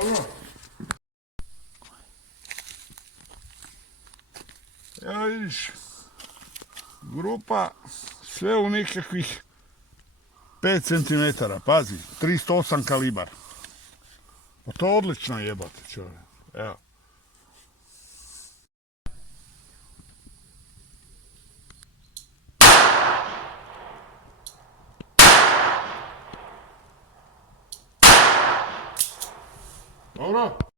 Dobro. Evo vidiš, grupa sve u nekakvih 5 cm, pazi, 308 kalibar. Pa to odlično jebate čovjek, evo. Dobro.